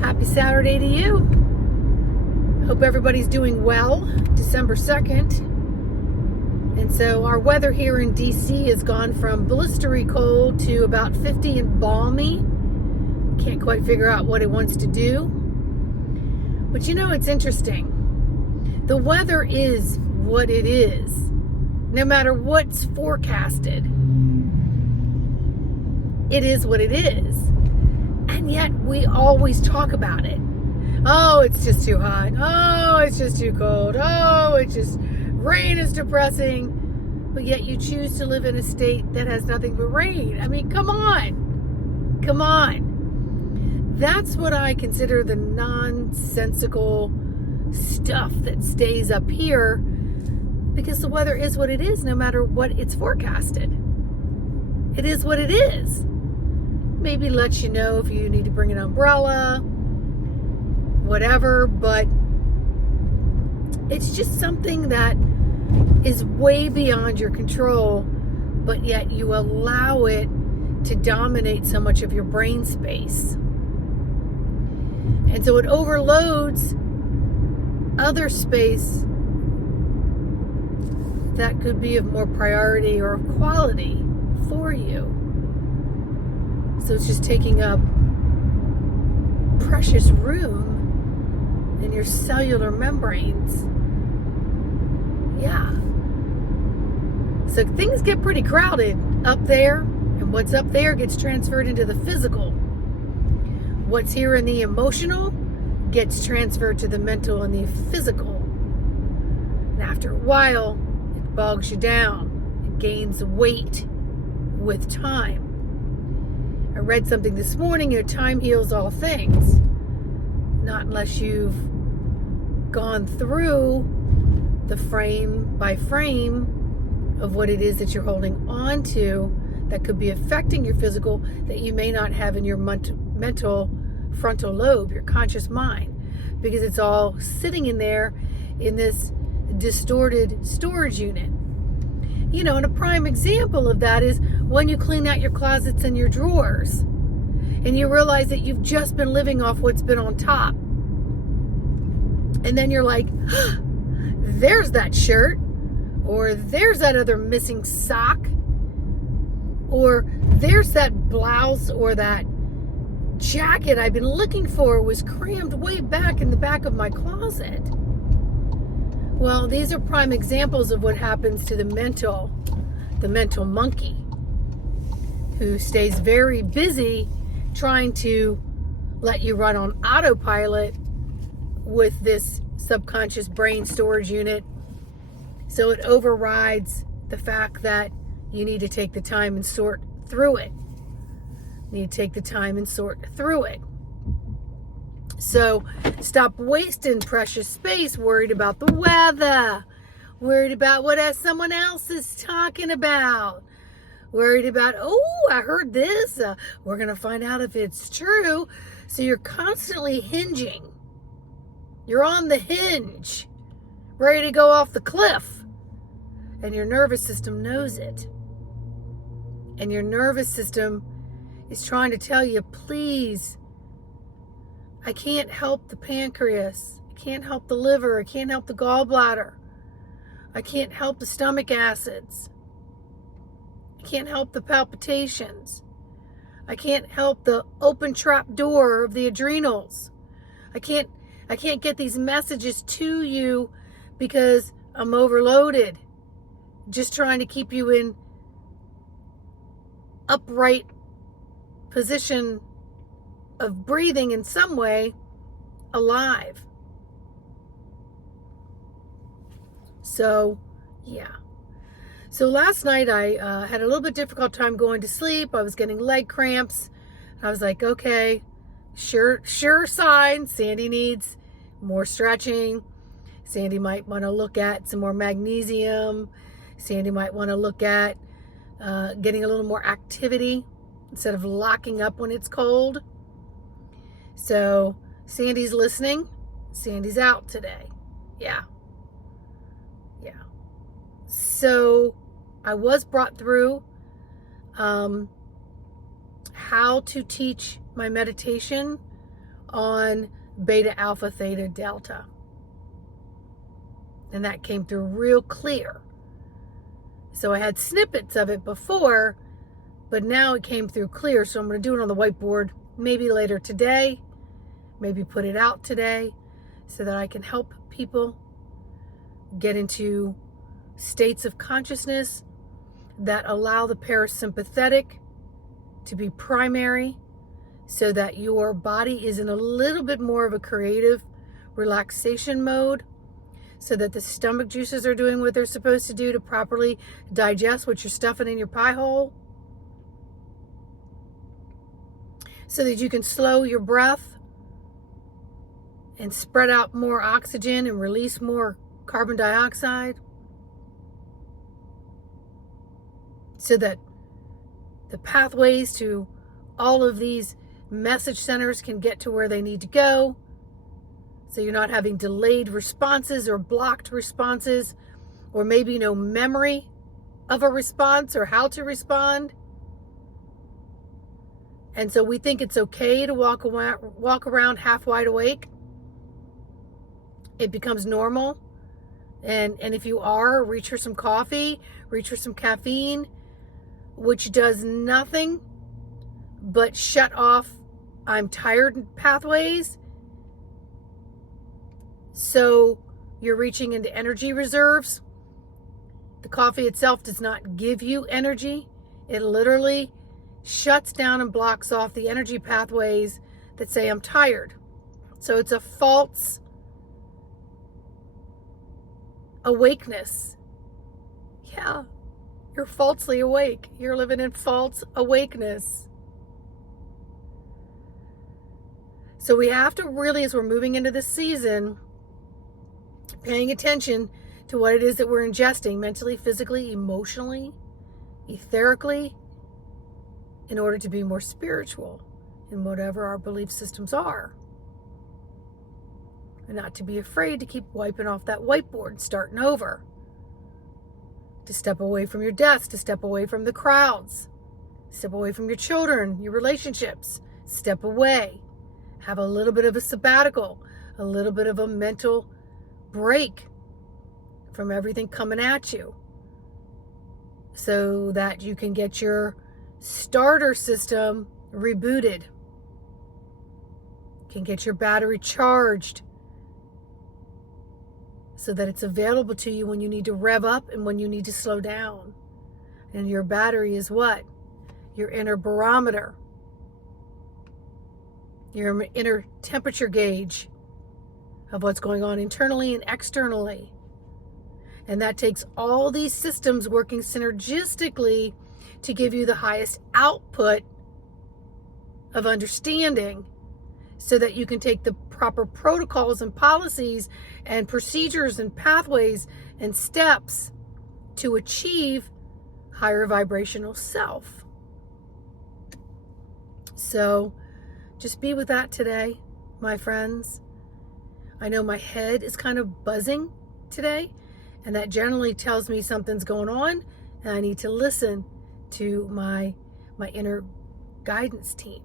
Happy Saturday to you. Hope everybody's doing well. December 2nd. And so our weather here in DC has gone from blistery cold to about 50 and balmy. Can't quite figure out what it wants to do. But you know, it's interesting. The weather is what it is, no matter what's forecasted. It is what it is. And yet we always talk about it. Oh, it's just too hot. Oh, it's just too cold. Oh, it's just, rain is depressing. But yet you choose to live in a state that has nothing but rain. I mean, come on. Come on. That's what I consider the nonsensical stuff that stays up here, because the weather is what it is, no matter what it's forecasted. It is what it is. Maybe let you know if you need to bring an umbrella, whatever, but it's just something that is way beyond your control, but yet you allow it to dominate so much of your brain space. And so it overloads other space that could be of more priority or of quality for you. So it's just taking up precious room in your cellular membranes. Yeah. So things get pretty crowded up there, and what's up there gets transferred into the physical. What's here in the emotional gets transferred to the mental and the physical. And after a while, it bogs you down. It gains weight with time. I read something this morning, time heals all things. Not unless you've gone through the frame by frame of what it is that you're holding on to that could be affecting your physical, that you may not have in your mental frontal lobe, your conscious mind, because it's all sitting in there in this distorted storage unit. You know, and a prime example of that is when you clean out your closets and your drawers and you realize that you've just been living off what's been on top. And then you're like, there's that shirt, or there's that other missing sock, or there's that blouse or that jacket I've been looking for was crammed way back in the back of my closet. Well, these are prime examples of what happens to the mental monkey, who stays very busy trying to let you run on autopilot with this subconscious brain storage unit. So it overrides the fact that you need to take the time and sort through it. You need to take the time and sort through it. So stop wasting precious space worried about the weather, worried about what someone else is talking about, worried about, oh, I heard this. We're going to find out if it's true. So you're constantly hinging. You're on the hinge, ready to go off the cliff. And your nervous system knows it. And your nervous system is trying to tell you, please, I can't help the pancreas. I can't help the liver. I can't help the gallbladder. I can't help the stomach acids. I can't help the palpitations. I can't help the open trap door of the adrenals. I can't get these messages to you because I'm overloaded. Just trying to keep you in upright position of breathing in some way, alive. So, yeah. So last night I had a little bit difficult time going to sleep. I was getting leg cramps. I was like, okay, sure sign. Sandy needs more stretching. Sandy might want to look at some more magnesium. Sandy might want to look at getting a little more activity instead of locking up when it's cold. So Sandy's listening. Sandy's out today. Yeah. So I was brought through how to teach my meditation on beta, alpha, theta, delta. And that came through real clear. So I had snippets of it before, but now it came through clear. So I'm going to do it on the whiteboard maybe later today, maybe put it out today so that I can help people get into states of consciousness that allow the parasympathetic to be primary so that your body is in a little bit more of a creative relaxation mode, so that the stomach juices are doing what they're supposed to do to properly digest what you're stuffing in your pie hole, so that you can slow your breath and spread out more oxygen and release more carbon dioxide, so that the pathways to all of these message centers can get to where they need to go, so you're not having delayed responses or blocked responses, or maybe no memory of a response or how to respond. And so we think it's okay to walk around half wide awake. It becomes normal. And if you are, reach for some coffee, reach for some caffeine, which does nothing but shut off I'm tired pathways. So you're reaching into energy reserves. The coffee itself does not give you energy. It literally shuts down and blocks off the energy pathways that say I'm tired. So it's a false awakeness. Yeah, you're falsely awake. You're living in false awakeness. So we have to really, as we're moving into this season, paying attention to what it is that we're ingesting mentally, physically, emotionally, etherically, in order to be more spiritual in whatever our belief systems are. And not to be afraid to keep wiping off that whiteboard, starting over. To step away from your desk, to step away from the crowds, step away from your children, your relationships, step away. Have a little bit of a sabbatical, a little bit of a mental break from everything coming at you, so that you can get your starter system rebooted, can get your battery charged, so that it's available to you when you need to rev up and when you need to slow down. And your battery is what? Your inner barometer, your inner temperature gauge of what's going on internally and externally. And that takes all these systems working synergistically to give you the highest output of understanding, so that you can take the proper protocols and policies and procedures and pathways and steps to achieve higher vibrational self. So just be with that today, my friends. I know my head is kind of buzzing today, and that generally tells me something's going on, and I need to listen to my inner guidance team.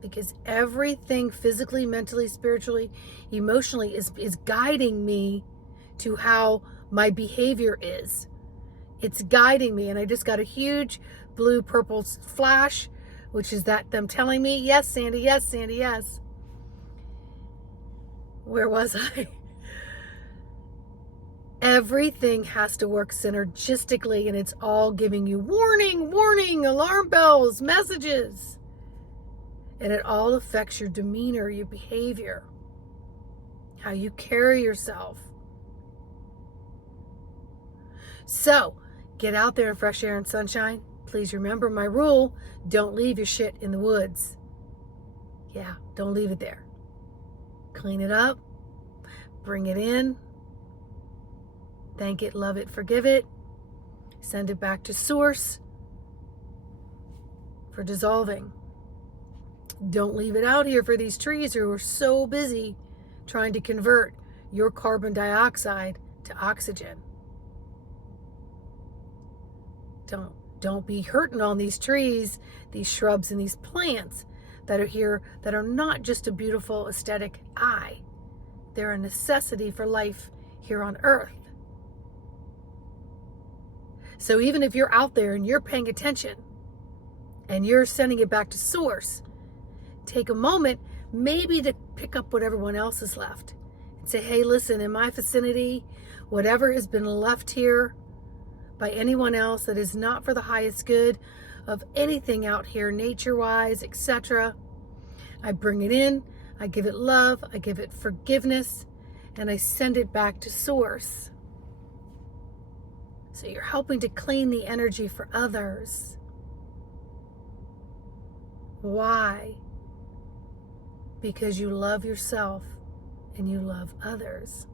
Because everything physically, mentally, spiritually, emotionally is guiding me to how my behavior is. It's guiding me. And I just got a huge blue purple flash, which is that them telling me, yes, Sandy, yes, Sandy, yes. Where was I? Everything has to work synergistically, and it's all giving you warning, warning, alarm bells, messages. And it all affects your demeanor, your behavior, how you carry yourself. So, get out there in fresh air and sunshine. Please remember my rule, don't leave your shit in the woods. Yeah, don't leave it there. Clean it up, bring it in, thank it, love it, forgive it, send it back to source for dissolving. Don't leave it out here for these trees who are so busy trying to convert your carbon dioxide to oxygen. Don't be hurting on these trees, these shrubs, and these plants, that are here that are not just a beautiful aesthetic eye. They're a necessity for life here on earth. So even if you're out there and you're paying attention and you're sending it back to source, take a moment maybe to pick up what everyone else has left and say, hey, listen, in my vicinity, whatever has been left here by anyone else that is not for the highest good of anything out here, nature-wise, etc., I bring it in, I give it love, I give it forgiveness, and I send it back to source. So you're helping to clean the energy for others. Why? Because you love yourself and you love others.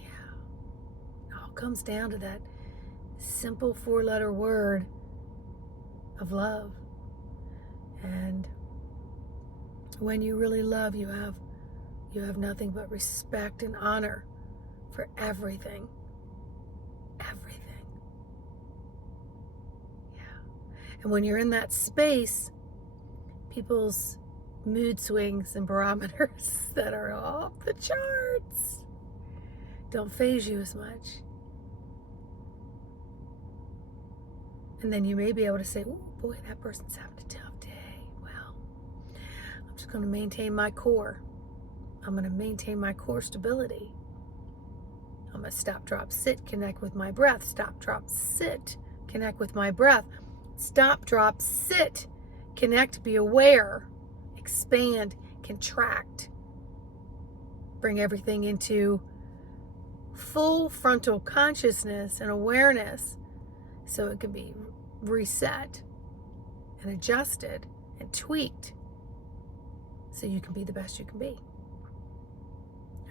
Yeah. It all comes down to that simple 4-letter word of love. And when you really love, you have nothing but respect and honor for everything. Everything. Yeah. And when you're in that space, people's mood swings and barometers that are off the charts don't faze you as much. And then you may be able to say, oh boy, that person's having a tough day. Well, I'm just going to maintain my core. I'm going to maintain my core stability. I'm going to stop, drop, sit, connect with my breath. Stop, drop, sit, connect with my breath. Stop, drop, sit, connect, be aware, expand, contract. Bring everything into full frontal consciousness and awareness so it can be reset and adjusted and tweaked so you can be the best you can be.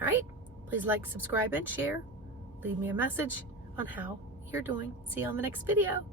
All right? Please like, subscribe, and share. Leave me a message on how you're doing. See you on the next video.